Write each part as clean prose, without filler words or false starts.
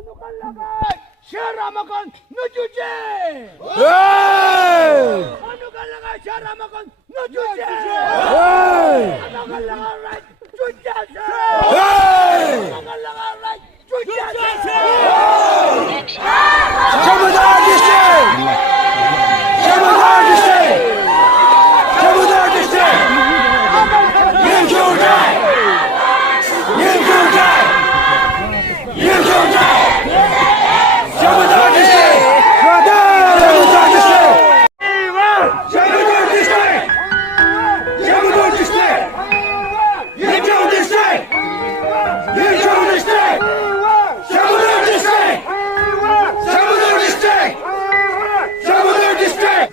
Ano ka lagay? Siya Ramakan Nujuche! Hey! Ano ka lagay? Siya Ramakan Nujuche! Hey! Ano ka lagay? Right? Chuchase! Hey! Ano ka lagay? Right? Chuchase! Samudar District! Samudar District! Samudar District! Yim Chudai! Yim Chudai! Yim Chudai! Samudar District! Samudar District! Samudar District! Samudar District! Yim Chudai District! Yim Chudai District! Samudar District! Samudar District! Samudar District!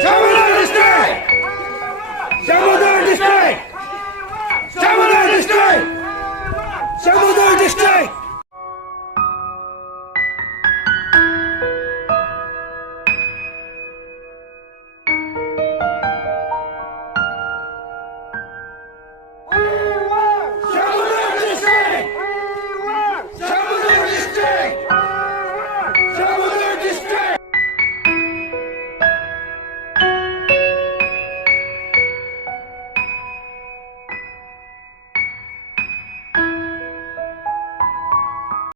Samudar District! Samudar District! Samudar District! Samudar District!